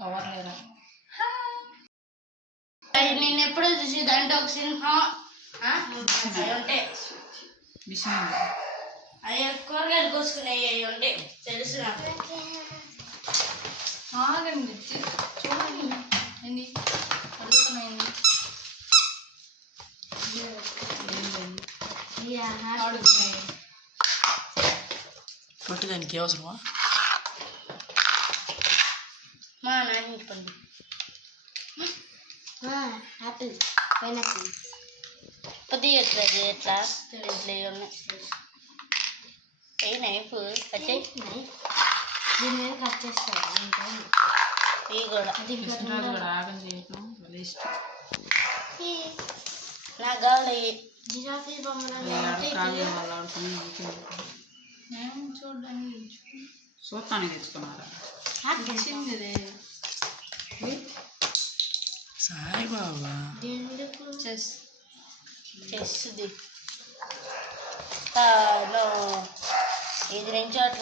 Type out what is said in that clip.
Cover లేదా నేను ఎప్పుడో చూసి దాంట్లో ఒక సింహం ఉంటే అవి కూరగాయలు కోసుకునేవి అవి ఉంటే తెలుసు నాకు. ఆగండి చూడండి ఏంది అడుగుతున్నాయండి కొట్టి దానికి అవసరమా మా నాన్న పండు యాపిల్ పైనాపిల్ కొద్దిగా ఎట్లా ఇంట్లో ఉన్నాయి ఏ నైఫ్ వచ్చాయి దీని మీద కట్ చేస్తారు ఇవి కూడా ఆగం చేయటం భలే ఇష్టం నాకు కావాలి జిరాఫీ బొమ్మలు చూడడానికి చూడటానికి తెచ్చుకున్నారా సాయిబాబా చెస్ది ఇది నుంచి అట్లా